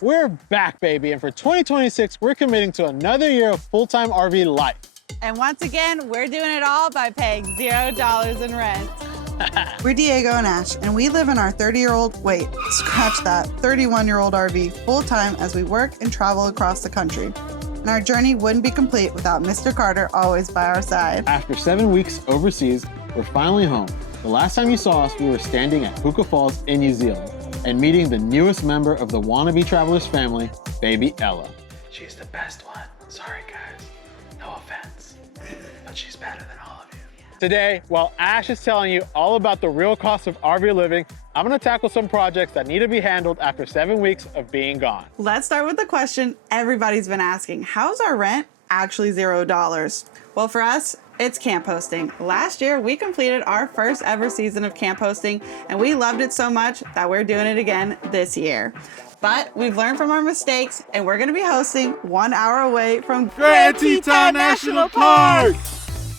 We're back, baby, and for 2026, we're committing to another year of full-time RV life. And once again, we're doing it all by paying $0 in rent. We're Diego and Ash, and we live in our 31-year-old RV full-time as we work and travel across the country. And our journey wouldn't be complete without Mr. Carter always by our side. After 7 weeks overseas, we're finally home. The last time you saw us, we were standing at Puka Falls in New Zealand and meeting the newest member of the Wannabe Travelers family, baby Ella. She's the best one. Sorry, guys. No offense, but she's better than all of you. Today, while Ash is telling you all about the real cost of RV living, I'm gonna tackle some projects that need to be handled after 7 weeks of being gone. Let's start with the question everybody's been asking. How's our rent actually $0? Well, for us, it's camp hosting. Last year, we completed our first ever season of camp hosting, and we loved it so much that we're doing it again this year. But we've learned from our mistakes, and we're gonna be hosting 1 hour away from Grand Teton National Park.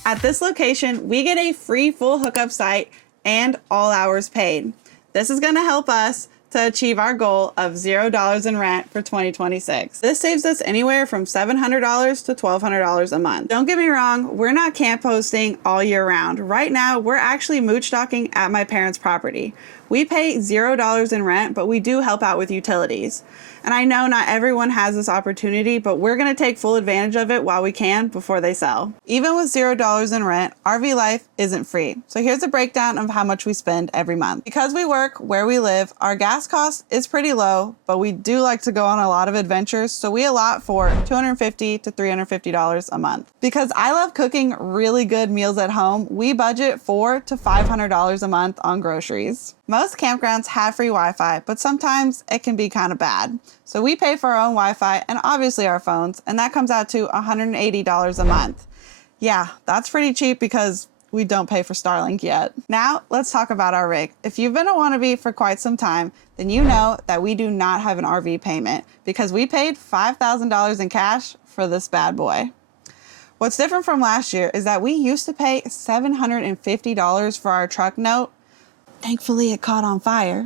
At this location, we get a free full hookup site and all hours paid. This is gonna help us to achieve our goal of $0 in rent for 2026. This saves us anywhere from $700 to $1,200 a month. Don't get me wrong, we're not camp hosting all year round. Right now, we're actually mooch docking at my parents' property. We pay $0 in rent, but we do help out with utilities. And I know not everyone has this opportunity, but we're gonna take full advantage of it while we can before they sell. Even with $0 in rent, RV life isn't free. So here's a breakdown of how much we spend every month. Because we work where we live, our gas cost is pretty low, but we do like to go on a lot of adventures, so we allot for $250 to $350 a month. Because I love cooking really good meals at home, we budget $400 to $500 a month on groceries. Most campgrounds have free Wi-Fi, but sometimes it can be kind of bad. So we pay for our own Wi-Fi and obviously our phones, and that comes out to $180 a month. Yeah, that's pretty cheap because we don't pay for Starlink yet. Now, let's talk about our rig. If you've been a Wannabe for quite some time, then you know that we do not have an RV payment because we paid $5,000 in cash for this bad boy. What's different from last year is that we used to pay $750 for our truck note. Thankfully, it caught on fire.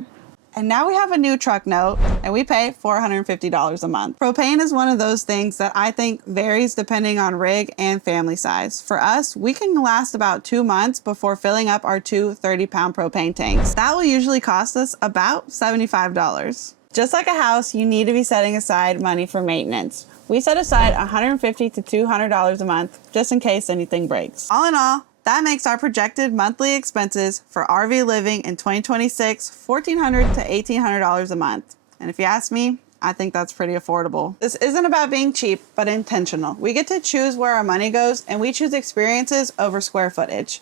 And now we have a new truck note and we pay $450 a month. Propane is one of those things that I think varies depending on rig and family size. For us, we can last about 2 months before filling up our two 30-pound propane tanks. That will usually cost us about $75. Just like a house, you need to be setting aside money for maintenance. We set aside $150 to $200 a month just in case anything breaks. All in all, that makes our projected monthly expenses for RV living in 2026 $1,400 to $1,800 a month. And if you ask me, I think that's pretty affordable. This isn't about being cheap, but intentional. We get to choose where our money goes, and we choose experiences over square footage.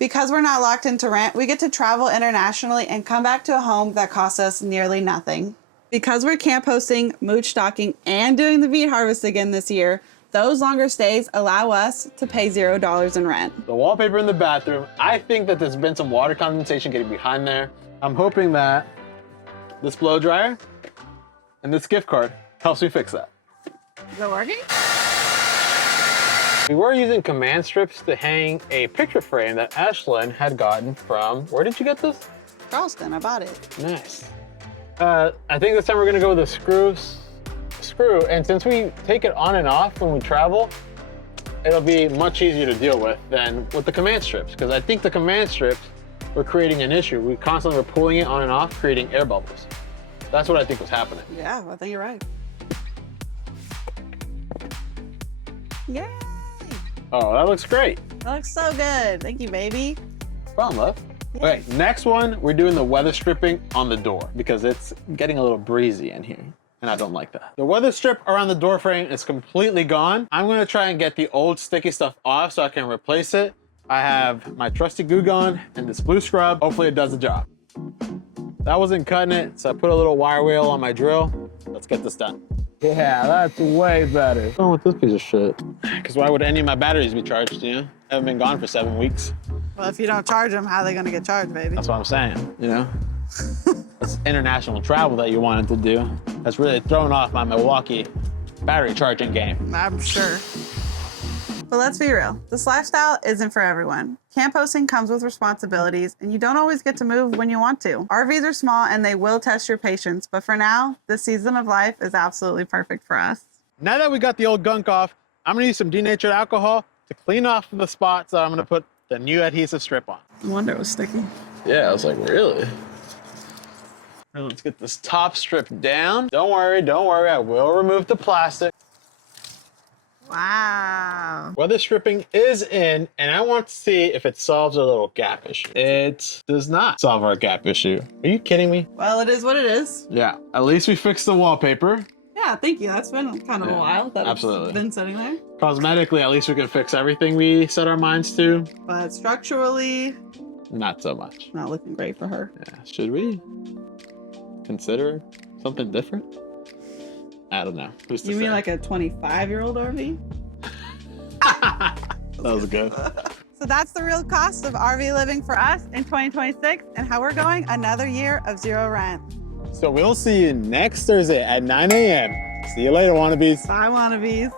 Because we're not locked into rent, we get to travel internationally and come back to a home that costs us nearly nothing. Because we're camp hosting, mooch docking, and doing the beet harvest again this year, those longer stays allow us to pay $0 in rent. The wallpaper in the bathroom, I think that there's been some water condensation getting behind there. I'm hoping that this blow dryer and this gift card helps me fix that. Is it working? We were using command strips to hang a picture frame that Ashlyn had gotten from, where did you get this? Charleston, I bought it. Nice. I think this time we're gonna go with the screw, and since we take it on and off when we travel, it'll be much easier to deal with than with the command strips, because I think the command strips were creating an issue. We constantly were pulling it on and off, creating air bubbles. That's what I think was happening. Yeah, I think you're right. Yay! Oh, that looks great. That looks so good. Thank you, baby. No problem, love. Okay, next one, we're doing the weather stripping on the door because it's getting a little breezy in here. And I don't like that. The weather strip around the door frame is completely gone. I'm gonna try and get the old sticky stuff off so I can replace it. I have my trusty glue gun and this blue scrub. Hopefully it does the job. That wasn't cutting it, so I put a little wire wheel on my drill. Let's get this done. Yeah, that's way better. What's wrong with this piece of shit? Because why would any of my batteries be charged, you know? Haven't been gone for 7 weeks. Well, if you don't charge them, how are they gonna get charged, baby? That's what I'm saying, you know? That's international travel that you wanted to do. That's really throwing off my Milwaukee battery charging game. I'm sure. But let's be real, this lifestyle isn't for everyone. Camp hosting comes with responsibilities, and you don't always get to move when you want to. RVs are small and they will test your patience, but for now, this season of life is absolutely perfect for us. Now that we got the old gunk off, I'm gonna use some denatured alcohol to clean off the spots that I'm gonna put the new adhesive strip on. No wonder it was sticky. Yeah, I was like, really? Now let's get this top strip down. Don't worry, I will remove the plastic. Wow. Weather stripping is in, and I want to see if it solves our little gap issue. It does not solve our gap issue. Are you kidding me? Well, it is what it is. Yeah, at least we fixed the wallpaper. Yeah, thank you. That's been kind of a while that absolutely. it's been sitting there. Cosmetically, at least we can fix everything we set our minds to. But structurally, Not so much. not looking great for her. Yeah, should we consider something different? I don't know. Who's to You say? mean like a 25-year-old RV? That was good. So that's the real cost of RV living for us in 2026 and how we're going another year of zero rent. So we'll see you next Thursday at 9 a.m. See you later, wannabes. Bye, wannabes.